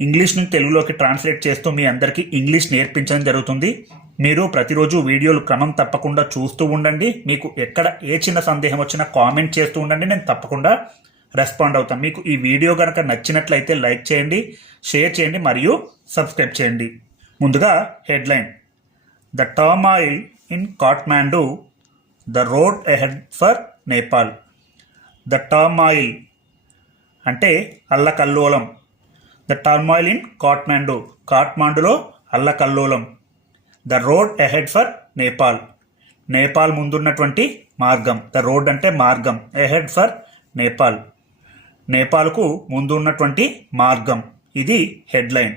English నుంచి తెలుగులోకి translate చేస్తూ మీ అందరికీ ఇంగ్లీష్ నేర్పించడం జరుగుతుంది. మీరు ప్రతిరోజు వీడియోలు క్రమం తప్పకుండా చూస్తూ ఉండండి. మీకు ఎక్కడ ఏ చిన్న సందేహం వచ్చినా కామెంట్ చేస్తూ ఉండండి. నేను తప్పకుండా రెస్పాండ్ అవుతాను. మీకు ఈ వీడియో కనుక నచ్చినట్లయితే లైక్ చేయండి షేర్ చేయండి మరియు సబ్స్క్రైబ్ చేయండి. ముందుగా headline. The turmoil in Kathmandu the road ahead for Nepal. The turmoil అంటే అల్లకల్లోలం. ద టర్మాయిల్ ఇన్ కాట్మాండు కాట్మాండులో అల్లకల్లోలం. The road ahead for Nepal Nepal ముందున్నటువంటి మార్గం. ద రోడ్ అంటే మార్గం. ఎహెడ్ ఫర్ నేపాల్ నేపాల్కు ముందున్నటువంటి మార్గం. ఇది headline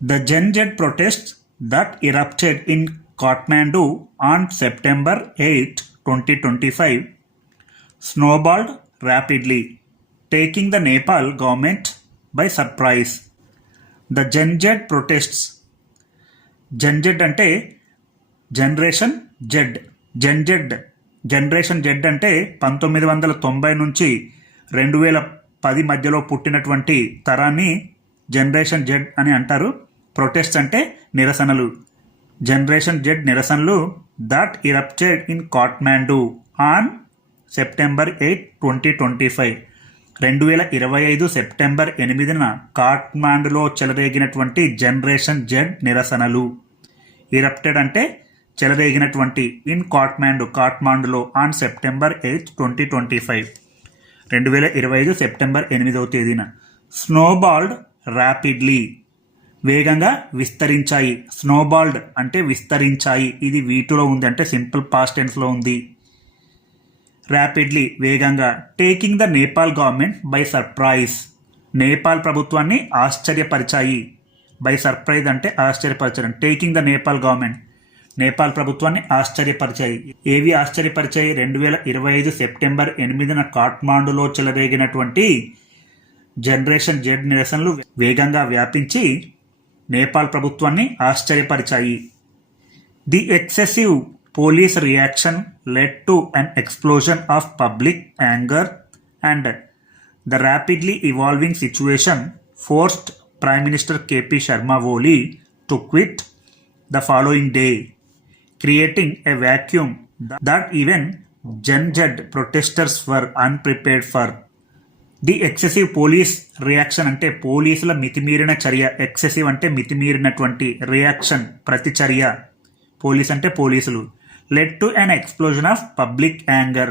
the Gen Z protest that erupted in Kathmandu on September eight twenty twenty five snowballed rapidly taking the Nepal government by surprise the Gen-Z protests. అంటే generation Z. Z generation Z అంటే పంతొమ్మిది వందల తొంభై నుంచి రెండు వేల పది మధ్యలో పుట్టినటువంటి తరాన్ని జనరేషన్ జెడ్ అని అంటారు. ప్రొటెస్ట్ అంటే నిరసనలు. జనరేషన్ జెడ్ నిరసనలు that erupted in Kathmandu on September eight twenty twenty five రెండు వేల ఇరవై ఐదు సెప్టెంబర్ ఎనిమిదిన కాట్మాండులో చెలరేగినటువంటి జనరేషన్ జెడ్ నిరసనలు. ఇరప్టెడ్ అంటే చెలరేగినటువంటి in Kathmandu కాట్మాండులో on September eighth twenty twenty five. రెండు వేల ఇరవై ఐదు సెప్టెంబర్ ఎనిమిదవ తేదీన స్నోబాల్డ్ ర్యాపిడ్లీ వేగంగా విస్తరించాయి. స్నోబాల్డ్ అంటే విస్తరించాయి. ఇది వీటిలో ఉంది అంటే సింపుల్ పాస్ట్ టెన్స్లో ఉంది. ర్యాపిడ్లీ వేగంగా. Taking the Nepal government by surprise Nepal ప్రభుత్వాన్ని ఆశ్చర్యపరిచాయి. బై సర్ప్రైజ్ అంటే ఆశ్చర్యపరచడం. Taking the Nepal government Nepal ప్రభుత్వాన్ని ఆశ్చర్యపరిచాయి. ఏవి ఆశ్చర్యపరిచాయి? రెండు వేల ఇరవై ఐదు సెప్టెంబర్ ఎనిమిదిన కాట్మాండులో చెలరేగినటువంటి జనరేషన్ జెడ్ నిరసనలు వేగంగా వ్యాపించి నేపాల్ ప్రభుత్వాన్ని ఆశ్చర్యపరిచాయి. The excessive police reaction led to an explosion of public anger and the rapidly evolving situation forced prime minister KP Sharma Oli to quit the following day creating a vacuum that even Gen Z protesters for unprepared for the excessive police reaction అంటే పోలీసుల మితిమీరిన చర్య excessive అంటే మితిమీరినటువంటి reaction ప్రతిచర్య. Police అంటే పోలీసులు led to an explosion of public anger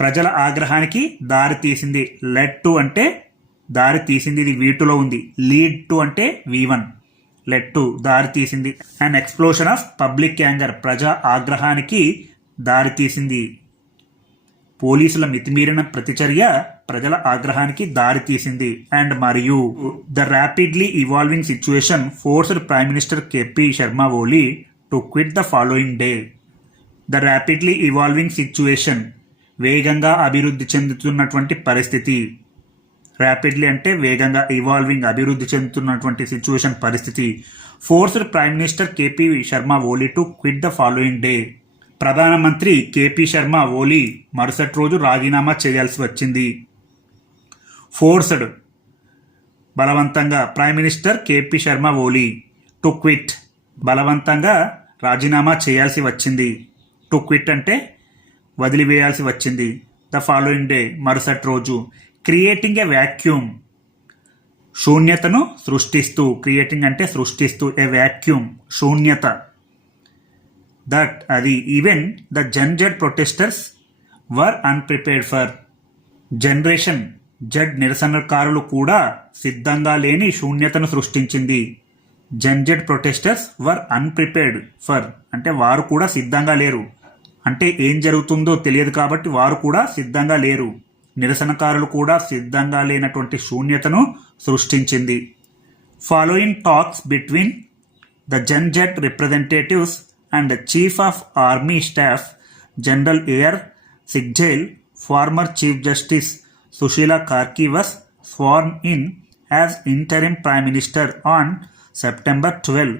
ప్రజల ఆగ్రహానికి దారి తీసింది. లెడ్ టు అంటే దారి తీసింది ఇది వీటులో ఉంది. లీడ్ టు అంటే వి వన్ లెడ్ టు దారి తీసింది. And explosion of public anger ప్రజా ఆగ్రహానికి దారి తీసింది. పోలీసుల మితిమీరిన ప్రతిచర్య ప్రజల ఆగ్రహానికి దారి తీసింది. అండ్ మరియు the rapidly evolving situation forced prime minister KP Sharma Oli to quit the following day the rapidly evolving situation వేగంగా అభివృద్ధి చెందుతున్నటువంటి పరిస్థితి. ర్యాపిడ్లీ అంటే వేగంగా ఇవాల్వింగ్ అభివృద్ధి చెందుతున్నటువంటి సిచ్యువేషన్ పరిస్థితి. Forced prime minister KP Sharma Oli to quit the following day. ప్రధానమంత్రి కేపీ శర్మ ఓలీ మరుసటి రోజు రాజీనామా చేయాల్సి వచ్చింది. ఫోర్స్డ్ బలవంతంగా prime minister KP Sharma Oli to quit బలవంతంగా రాజీనామా చేయాల్సి వచ్చింది. టు క్విట్ అంటే వదిలివేయాల్సి వచ్చింది. ద ఫాలోయింగ్ డే మరుసటి రోజు. Creating a vacuum. శూన్యతను సృష్టిస్తూ క్రియేటింగ్ అంటే సృష్టిస్తూ ఏ వ్యాక్యూమ్. శూన్యత. దట్ అది even the Gen Z protesters were unprepared for. Generation Z నిరసనకారులు కూడా సిద్ధంగా లేని శూన్యతను సృష్టించింది. Z protesters were unprepared for అంటే వారు కూడా సిద్ధంగా లేరు. అంటే ఏం జరుగుతుందో తెలియదు కాబట్టి వారు కూడా సిద్ధంగా లేరు. నిరసనకారులు కూడా సిద్ధంగా లేనటువంటి శూన్యతను సృష్టించింది. Following talks between the Gen Z representatives and chief of army staff general A R Sigdel former chief justice Sushila Karki was sworn in as interim prime minister on September twelve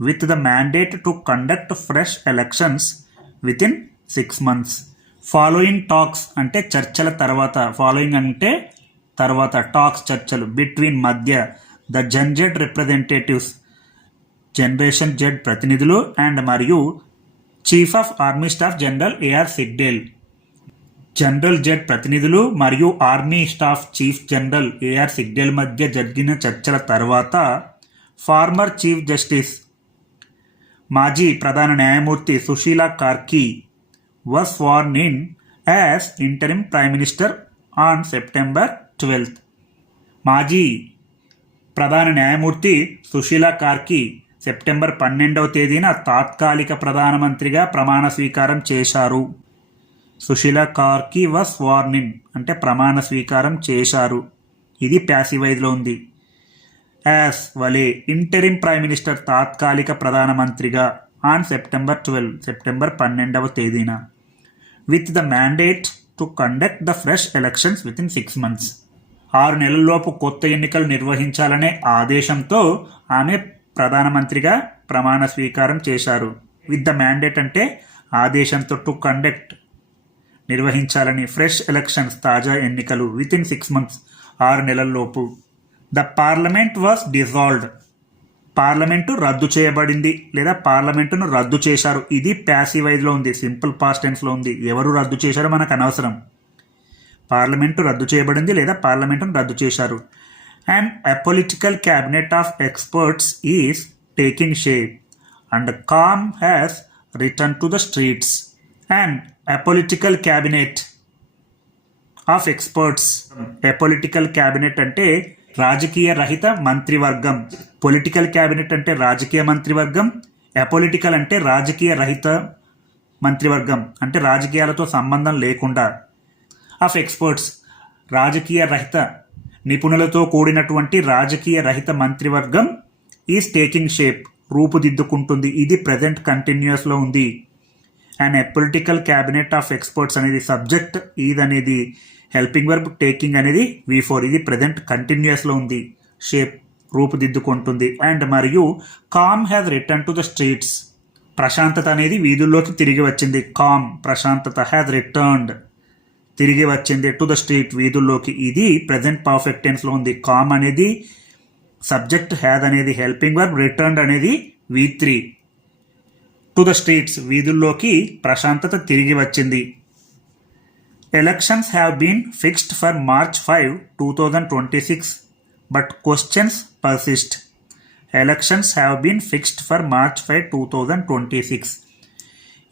with the mandate to conduct fresh elections within six months following talks అంటే చర్చల తర్వాత following అంటే తర్వాత talks చర్చలు between మధ్య the Gen Z representatives generation Z ప్రతినిధులు and మరియు chief of army staff general A R Sigdel general Z ప్రతినిధులు మరియు army staff chief general A R Sigdel మధ్య జరిగిన చర్చల తర్వాత ఫార్మర్ చీఫ్ జస్టిస్ మాజీ ప్రధాన న్యాయమూర్తి Susheela కార్కీ was sworn in as interim prime minister on September 12th. మాజీ ప్రధాన న్యాయమూర్తి సుశీలా కార్కి సెప్టెంబర్ పన్నెండవ తేదీన తాత్కాలిక ప్రధానమంత్రిగా ప్రమాణ స్వీకారం చేశారు. సుశీలా కార్కి వాస్ వార్నిన్ అంటే ప్రమాణ స్వీకారం చేశారు. ఇది ప్యాసివైజ్లో ఉంది. యాస్ వలే ఇంటరిమ్ ప్రైమ్ మినిస్టర్ తాత్కాలిక ప్రధానమంత్రిగా ఆన్ సెప్టెంబర్ ట్వెల్వ్ సెప్టెంబర్ పన్నెండవ తేదీన. With the mandate to conduct the fresh elections within six months ఆరు నెలల్లోపు కొత్త ఎన్నికలు నిర్వహించాలనే ఆదేశంతో ఆమె ప్రధానమంత్రిగా ప్రమాణ స్వీకారం చేశారు. విత్ ద మ్యాండేట్ అంటే ఆదేశంతో టు కండక్ట్ నిర్వహించాలని ఫ్రెష్ ఎలక్షన్స్ తాజా ఎన్నికలు విత్ ఇన్ సిక్స్ మంత్స్ ఆరు నెలల్లోపు. The parliament was dissolved. Parliament రద్దు చేయబడింది లేదా పార్లమెంటును రద్దు చేశారు. ఇది ప్యాసివైజ్లో ఉంది సింపుల్ పాస్ట్ టెన్స్లో ఉంది. ఎవరు రద్దు చేశారో మనకు అనవసరం. పార్లమెంటు రద్దు చేయబడింది లేదా పార్లమెంటును రద్దు చేశారు. And apolitical cabinet of experts is taking shape and calm has return to the streets. And apolitical cabinet of experts. Apolitical cabinet అంటే రాజకీయ రహిత మంత్రివర్గం. పొలిటికల్ క్యాబినెట్ అంటే రాజకీయ మంత్రివర్గం. అపొలిటికల్ అంటే రాజకీయ రహిత మంత్రివర్గం. అంటే రాజకీయాలతో సంబంధం లేకుండా. Of experts. రాజకీయ రహిత నిపుణులతో కూడినటువంటి రాజకీయ రహిత మంత్రివర్గం ఈస్ టేకింగ్ షేప్ రూపుదిద్దుకుంటుంది. ఇది ప్రజెంట్ కంటిన్యూస్లో ఉంది. And a political cabinet of experts అనేది సబ్జెక్ట్. ఈద్ అనేది హెల్పింగ్ వర్బ్ టేకింగ్ అనేది వి ఫోర్ ఇది ప్రజెంట్ కంటిన్యూస్లో ఉంది. షేప్ రూపుదిద్దుకుంటుంది. అండ్ మరియు calm has return to the streets ప్రశాంతత అనేది వీధుల్లోకి తిరిగి వచ్చింది. కామ్ ప్రశాంతత హ్యాజ్ రిటర్న్డ్ తిరిగి వచ్చింది టు ద స్ట్రీట్ వీధుల్లోకి. ఇది ప్రజెంట్ పర్ఫెక్ట్ టెన్స్లో ఉంది. కామ్ అనేది సబ్జెక్ట్ హ్యాజ్ అనేది హెల్పింగ్ వర్బ్ రిటర్న్డ్ అనేది V three to the streets వీధుల్లోకి ప్రశాంతత తిరిగి వచ్చింది. Elections have been fixed for March five two thousand twenty six but questions persist elections have been fixed for March five two thousand twenty six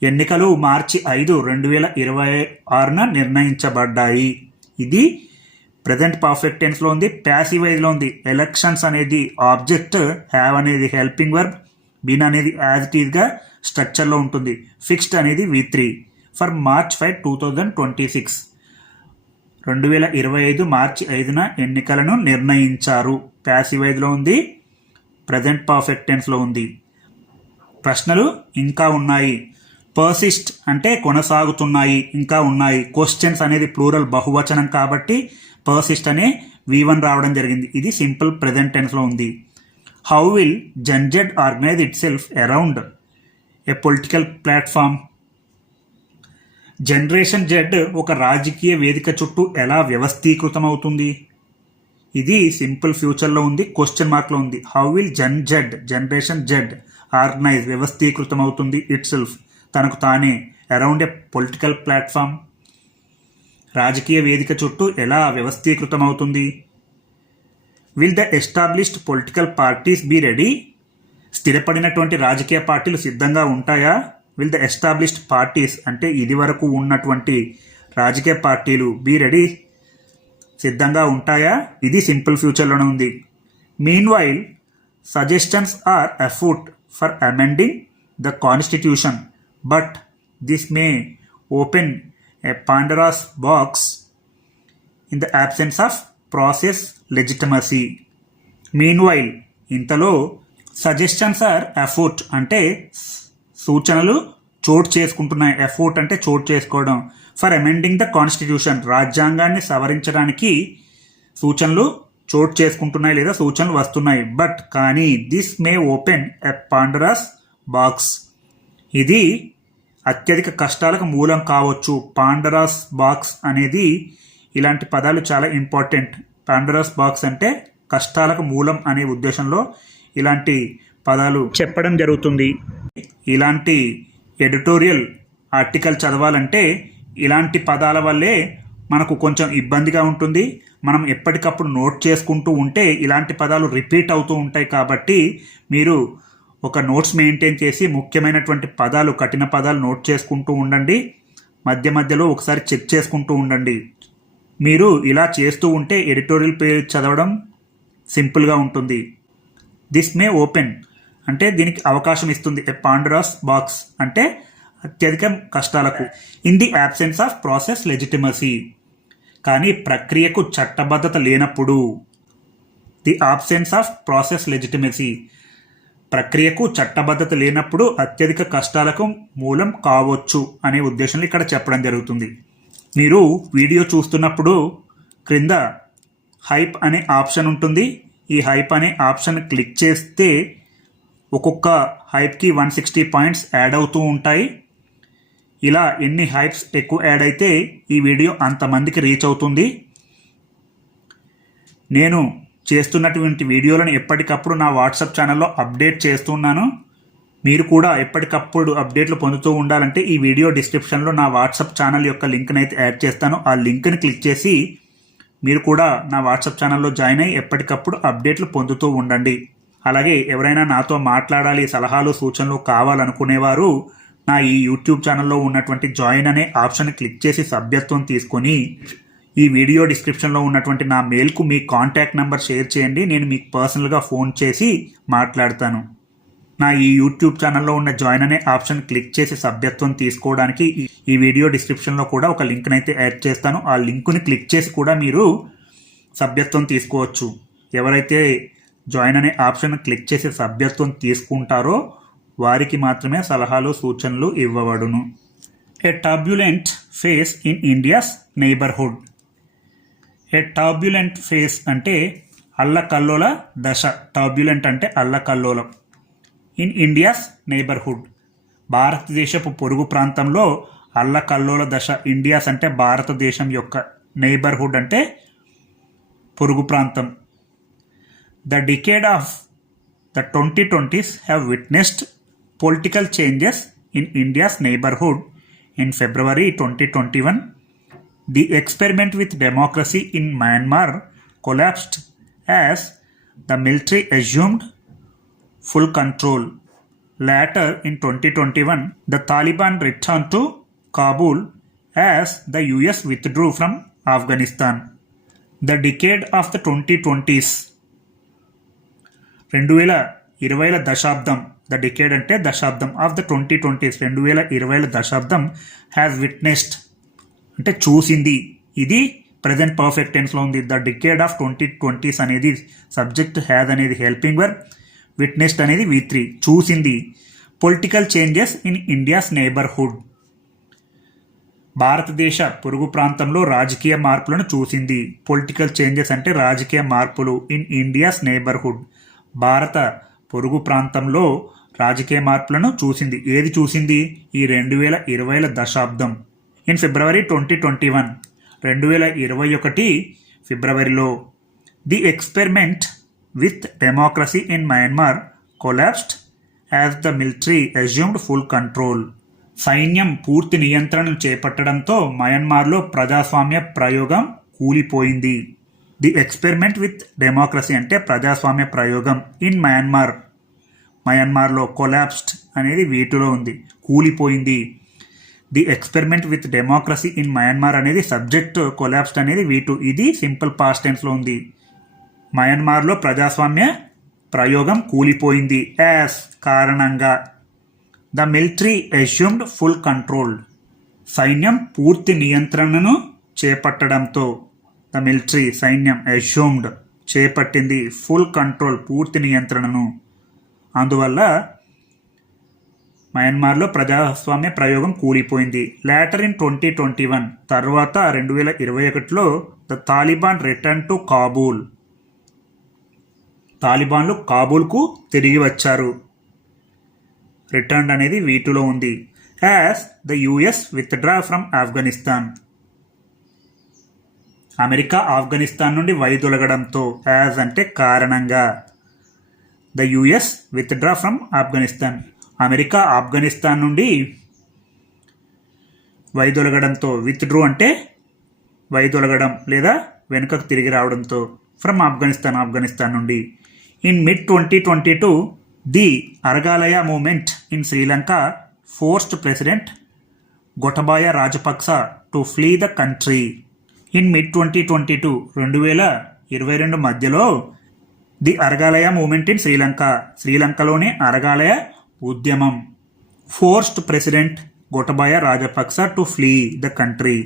ఎన్నికలు మార్చి ఐదు రెండు వేల ఇరవై ఆరున నిర్ణయించబడ్డాయి. ఇది ప్రజెంట్ పర్ఫెక్ట్ టెన్స్లో ఉంది ప్యాసివైజ్లో ఉంది ఎలక్షన్స్ అనేది ఆబ్జెక్ట్ హ్యావ్ అనేది హెల్పింగ్ వర్బ్ బీన్ అనేది యాజ్ ఇట్ ఈజ్గా స్ట్రక్చర్లో ఉంటుంది. ఫిక్స్డ్ అనేది V three for March five two thousand twenty six. రెండు వేల ఇరవై ఐదు మార్చి ఐదున ఎన్నికలను నిర్ణయించారు. ప్యాసివైజ్లో ఉంది. ప్రజెంట్ పర్ఫెక్ట్ టెన్స్లో ఉంది. ప్రశ్నలు ఇంకా ఉన్నాయి. పర్సిస్ట్ అంటే కొనసాగుతున్నాయి ఇంకా ఉన్నాయి. క్వశ్చన్స్ అనేది ప్లూరల్ బహువచనం కాబట్టి పర్సిస్ట్ అనే వి వన్ రావడం జరిగింది. ఇది సింపుల్ ప్రజెంట్ టెన్స్లో ఉంది. How will Gen Z organise itself around a political platform generation Z ఒక రాజకీయ వేదిక చుట్టూ ఎలా వ్యవస్థీకృతమవుతుంది? ఇది సింపుల్ ఫ్యూచర్లో ఉంది క్వశ్చన్ మార్క్లో ఉంది. How will Gen Z generation Z organise వ్యవస్థీకృతం అవుతుంది ఇట్ సెల్ఫ్ తనకు తానే అరౌండ్ ఎ పొలిటికల్ ప్లాట్ఫామ్ రాజకీయ వేదిక చుట్టూ ఎలా వ్యవస్థీకృతం అవుతుంది will the established political parties be ready స్థిరపడినటువంటి రాజకీయ పార్టీలు సిద్ధంగా ఉంటాయా? విల్ ద ఎస్టాబ్లిష్డ్ పార్టీస్ అంటే ఇది వరకు ఉన్నటువంటి రాజకీయ పార్టీలు బీ రెడీ? సిద్ధంగా ఉంటాయా? ఇది సింపుల్ ఫ్యూచర్లోనే ఉంది. Meanwhile suggestions are afoot for amending the constitution but this may open a Pandora's box in the absence of process legitimacy meanwhile ఇంతలో సజెషన్స్ ఆర్ ఎఫోర్ట్ అంటే సూచనలు చోటు చేసుకుంటున్నాయి. ఎఫోర్ట్ అంటే చోటు చేసుకోవడం. ఫర్ అమెండింగ్ ద కాన్స్టిట్యూషన్ రాజ్యాంగాన్ని సవరించడానికి సూచనలు చోటు చేసుకుంటున్నాయి లేదా సూచనలు వస్తున్నాయి. బట్ కానీ this may open a Pandora's box ఇది అత్యధిక కష్టాలకు మూలం కావచ్చు. పాండరాస్ బాక్స్ అనేది ఇలాంటి పదాలు చాలా ఇంపార్టెంట్ పాండరాస్ బాక్స్ అంటే కష్టాలకు మూలం అనే ఉద్దేశంలో ఇలాంటి పదాలు చెప్పడం జరుగుతుంది. ఇలాంటి ఎడిటోరియల్ ఆర్టికల్ చదవాలంటే ఇలాంటి పదాల వల్లే మనకు కొంచెం ఇబ్బందిగా ఉంటుంది. మనం ఎప్పటికప్పుడు నోట్ చేసుకుంటూ ఉంటే ఇలాంటి పదాలు రిపీట్ అవుతూ ఉంటాయి కాబట్టి మీరు ఒక నోట్స్ మెయింటైన్ చేసి ముఖ్యమైనటువంటి పదాలు కఠిన పదాలు నోట్ చేసుకుంటూ ఉండండి. మధ్య మధ్యలో ఒకసారి చెక్ చేసుకుంటూ ఉండండి. మీరు ఇలా చేస్తూ ఉంటే ఎడిటోరియల్ పేజ్ చదవడం సింపుల్గా ఉంటుంది. దిస్ మే ఓపెన్ అంటే దీనికి అవకాశం ఇస్తుంది. ఎ పాండరాస్ బాక్స్ అంటే అత్యధిక కష్టాలకు. In the absence of process legitimacy కానీ ప్రక్రియకు చట్టబద్ధత లేనప్పుడు. The absence of process legitimacy ప్రక్రియకు చట్టబద్ధత లేనప్పుడు అత్యధిక కష్టాలకు మూలం కావచ్చు అనే ఉద్దేశంలో ఇక్కడ చెప్పడం జరుగుతుంది. మీరు వీడియో చూస్తున్నప్పుడు క్రింద హైప్ అనే ఆప్షన్ ఉంటుంది. ఈ హైప్ అనే ఆప్షన్ క్లిక్ చేస్తే ఒక్కొక్క హైప్కి వన్ సిక్స్టీ పాయింట్స్ యాడ్ అవుతూ ఉంటాయి. ఇలా ఎన్ని హైప్స్ ఎక్కువ యాడ్ అయితే ఈ వీడియో అంతమందికి రీచ్ అవుతుంది. నేను చేస్తున్నటువంటి వీడియోలను ఎప్పటికప్పుడు నా వాట్సాప్ ఛానల్లో అప్డేట్ చేస్తున్నాను మీరు కూడా ఎప్పటికప్పుడు అప్డేట్లు పొందుతూ ఉండాలంటే ఈ వీడియో డిస్క్రిప్షన్లో నా వాట్సాప్ ఛానల్ యొక్క లింక్ని అయితే యాడ్ చేస్తాను. ఆ లింక్ని క్లిక్ చేసి మీరు కూడా నా వాట్సాప్ ఛానల్లో జాయిన్ అయ్యి ఎప్పటికప్పుడు అప్డేట్లు పొందుతూ ఉండండి. అలాగే ఎవరైనా నాతో మాట్లాడాలి సలహాలు సూచనలు కావాలనుకునేవారు నా ఈ యూట్యూబ్ ఛానల్లో ఉన్నటువంటి జాయిన్ అనే ఆప్షన్ క్లిక్ చేసి సభ్యత్వం తీసుకొని ఈ వీడియో డిస్క్రిప్షన్లో ఉన్నటువంటి నా మెయిల్కు మీ కాంటాక్ట్ నెంబర్ షేర్ చేయండి. నేను మీకు పర్సనల్గా ఫోన్ చేసి మాట్లాడతాను. నా ఈ యూట్యూబ్ ఛానల్లో ఉన్న జాయిన్ అనే ఆప్షన్ క్లిక్ చేసి సభ్యత్వం తీసుకోవడానికి ఈ- ఈ వీడియో డిస్క్రిప్షన్లో కూడా ఒక లింక్ని అయితే యాడ్ చేస్తాను. ఆ లింకుని క్లిక్ చేసి కూడా మీరు సభ్యత్వం తీసుకోవచ్చు. ఎవరైతే జాయిన్ అనే ఆప్షన్ క్లిక్ చేసి సభ్యత్వం తీసుకుంటారో వారికి మాత్రమే సలహాలు సూచనలు ఇవ్వబడును. A turbulent phase in India's neighbourhood a turbulent phase అంటే అల్లకల్లోల దశ. టర్బ్యులెంట్ అంటే అల్లకల్లోలం. ఇన్ ఇండియాస్ నైబర్హుడ్ భారతదేశపు పొరుగు ప్రాంతంలో అల్లకల్లోల దశ ఇండియాస్ అంటే భారతదేశం యొక్క నైబర్హుడ్ అంటే పొరుగు ప్రాంతం. the decade of the 2020s have witnessed political changes in India's neighborhood. In February 2021, the experiment with democracy in Myanmar collapsed as the military assumed full control. Later in 2021, the Taliban returned to Kabul as the US withdrew from Afghanistan. The decade of the 2020s రెండు వేల ఇరవైల దశాబ్దం the decade అంటే దశాబ్దం of the twenty twenties రెండు వేల ఇరవైల దశాబ్దం హ్యాస్ విట్నెస్డ్ అంటే చూసింది. ఇది ప్రజెంట్ పర్ఫెక్ట్ టెన్స్లో ఉంది. The decade of twenty twenties అనేది సబ్జెక్ట్ హ్యాజ్ అనేది హెల్పింగ్ వర్బ్ విట్నెస్డ్ అనేది వి త్రీ చూసింది. Political changes in India's neighbourhood భారతదేశ పొరుగు ప్రాంతంలో రాజకీయ మార్పులను చూసింది. పొలిటికల్ చేంజెస్ అంటే రాజకీయ మార్పులు ఇన్ ఇండియాస్ నేబర్హుడ్ భారత పొరుగు ప్రాంతంలో రాజకీయ మార్పులను చూసింది. ఏది చూసింది? ఈ రెండు వేల ఇరవైల దశాబ్దం. In February twenty twenty one. రెండు వేల ఇరవై ఒకటి ఫిబ్రవరిలో. The experiment with democracy in Myanmar collapsed as the military assumed full control. సైన్యం పూర్తి నియంత్రణను చేపట్టడంతో మయన్మార్లో ప్రజాస్వామ్య ప్రయోగం కూలిపోయింది. ది ఎక్స్పెరిమెంట్ విత్ డెమోక్రసీ అంటే ప్రజాస్వామ్య ప్రయోగం ఇన్ మయన్మార్ మయన్మార్లో కొలాప్స్డ్ అనేది వీటిలో ఉంది కూలిపోయింది. The experiment with democracy in Myanmar అనేది సబ్జెక్ట్ కొలాప్స్డ్ అనేది వీటు ఇది సింపుల్ పాస్ట్ టెన్స్లో ఉంది. మయన్మార్లో ప్రజాస్వామ్య ప్రయోగం కూలిపోయింది యాస్ కారణంగా. The military assumed full control సైన్యం పూర్తి నియంత్రణను చేపట్టడంతో. ద మిలిటరీ సైన్యం అస్యూమ్డ్ చేపట్టింది ఫుల్ కంట్రోల్ పూర్తి నియంత్రణను. అందువల్ల మయన్మార్లో ప్రజాస్వామ్య ప్రయోగం కూలిపోయింది. Later in twenty twenty one తర్వాత రెండు వేల ఇరవై ఒకటిలో the Taliban return to Kabul. తాలిబాన్లు కాబూల్కు తిరిగి వచ్చారు. రిటర్న్ అనేది వీటిలో ఉంది. As the US withdraw from Afghanistan. America Afghanistan నుండి వైదొలగడంతో యాజ్ అంటే కారణంగా. The US withdraw from Afghanistan. America Afghanistan నుండి వైదొలగడంతో విత్డ్రూ అంటే వైదొలగడం లేదా వెనుకకు తిరిగి రావడంతో ఫ్రమ్ ఆఫ్ఘనిస్తాన్ ఆఫ్ఘనిస్తాన్ నుండి. In mid twenty twenty two the Aragalaya movement in Sri Lanka forced president Gotabaya Rajapaksa to flee the country. In mid twenty twenty two రెండు వేల ఇరవై రెండు మధ్యలో the Aragalaya movement in Sri Lanka శ్రీలంకలోని Aragalaya ఉద్యమం. Forced president Gotabaya Rajapaksa to flee the country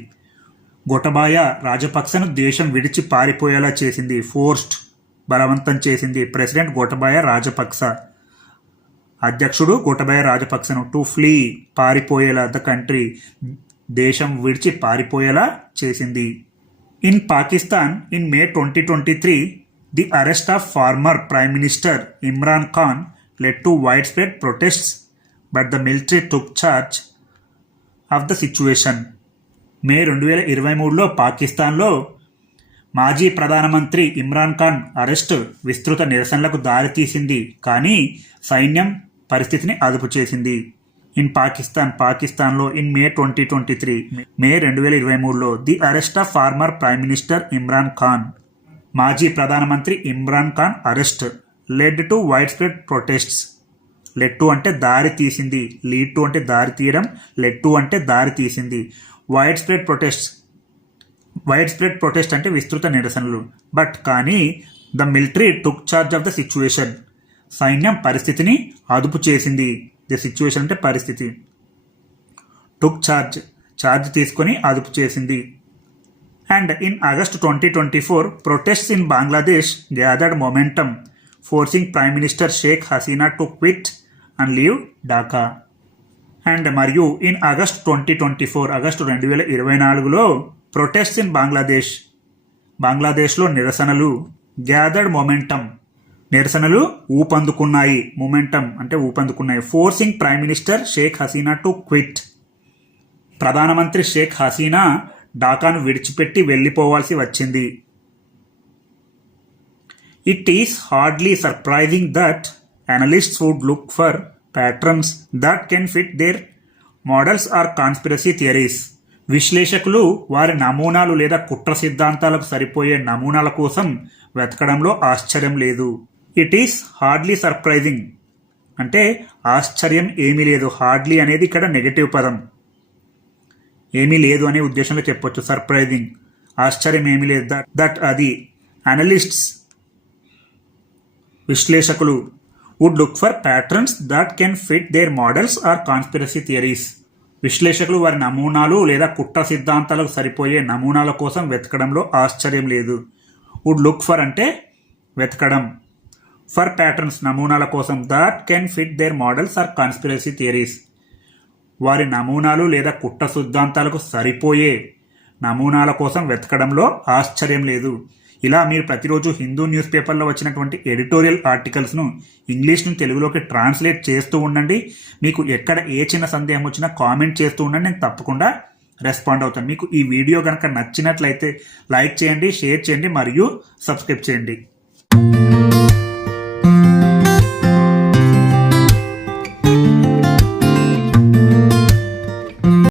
Gotabaya రాజపక్సను దేశం విడిచి పారిపోయేలా చేసింది ఫోర్స్ట్ బలవంతం చేసింది ప్రెసిడెంట్ గోటబాయ రాజపక్స అధ్యక్షుడు గోటబాయ రాజపక్సను టు ఫ్లీ పారిపోయేలా ద కంట్రీ దేశం విడిచి పారిపోయేలా చేసింది. In Pakistan in May twenty twenty three the arrest of former prime minister Imran Khan led to widespread protests but the military took charge of the situation May రెండు వేల ఇరవై మూడులో పాకిస్తాన్లో మాజీ ప్రధానమంత్రి ఇమ్రాన్ ఖాన్ అరెస్ట్ విస్తృత నిరసనలకు దారితీసింది కానీ సైన్యం పరిస్థితిని అదుపు చేసింది ఇన్ పాకిస్తాన్ పాకిస్తాన్లో in May twenty twenty three May రెండు వేల ఇరవై మూడులో the arrest of former prime minister Imran Khan మాజీ ప్రధానమంత్రి Imran Khan arrest led to widespread protests led to అంటే దారి తీసింది. లీడ్ టు అంటే దారి తీయడం. లెడ్ టు అంటే దారి తీసింది. Widespread protests widespread protest అంటే విస్తృత నిరసనలు. బట్ కానీ the military took charge of the situation సైన్యం పరిస్థితిని అదుపు చేసింది. ది సిచ్యువేషన్ అంటే పరిస్థితి. టుక్ చార్జ్ ఛార్జ్ తీసుకొని అదుపు చేసింది. And in August twenty twenty four protests in Bangladesh gathered momentum. Forcing prime minister Sheikh Hasina to quit and leave Dhaka. And మరియు in August twenty twenty four August రెండు వేల ఇరవై నాలుగులో ప్రొటెస్ట్ ఇన్ బంగ్లాదేశ్. బంగ్లాదేశ్లో నిరసనలు. Gathered momentum. నిరసనలు ఊపందుకున్నాయి. Momentum అంటే ఊపందుకున్నాయి. Forcing prime minister Sheikh Hasina to quit ప్రధానమంత్రి షేక్ హసీనా ఢాకాను విడిచిపెట్టి వెళ్ళిపోవాల్సి వచ్చింది. It is hardly surprising that analysts would look for patterns that can fit their models or conspiracy theories విశ్లేషకులు వారి నమూనాలు లేదా కుట్ర సిద్ధాంతాలకు సరిపోయే నమూనాల కోసం వెతకడంలో ఆశ్చర్యం లేదు. ఇట్ ఈస్ హార్డ్లీ సర్ప్రైజింగ్ అంటే ఆశ్చర్యం ఏమీ లేదు. హార్డ్లీ అనేది ఇక్కడ నెగటివ్ పదం. ఏమీ లేదు అనే ఉద్దేశంలో చెప్పొచ్చు. సర్ప్రైజింగ్ ఆశ్చర్యం ఏమీ లేదు. దట్ దట్ అది అనలిస్ట్స్ విశ్లేషకులు would look for patterns that can fit their models or conspiracy theories విశ్లేషకులు వారి నమూనాలు లేదా కుట్ర సిద్ధాంతాలకు సరిపోయే నమూనాల కోసం వెతకడంలో ఆశ్చర్యం లేదు. వుడ్ లుక్ ఫర్ అంటే వెతకడం. ఫర్ ప్యాటర్న్స్ నమూనాల కోసం that can fit their models or conspiracy theories వారి నమూనాలు లేదా కుట్ర సిద్ధాంతాలకు సరిపోయే నమూనాల కోసం వెతకడంలో ఆశ్చర్యం లేదు. ఇలా మీరు ప్రతిరోజు హిందూ న్యూస్ పేపర్లో వచ్చినటువంటి ఎడిటోరియల్ ఆర్టికల్స్ను ఇంగ్లీష్ను తెలుగులోకి ట్రాన్స్లేట్ చేస్తూ ఉండండి. మీకు ఎక్కడ ఏ చిన్న సందేహం వచ్చినా కామెంట్ చేస్తూ ఉండండి. నేను తప్పకుండా రెస్పాండ్ అవుతాను. మీకు ఈ వీడియో కనుక నచ్చినట్లయితే లైక్ చేయండి షేర్ చేయండి మరియు సబ్స్క్రైబ్ చేయండి.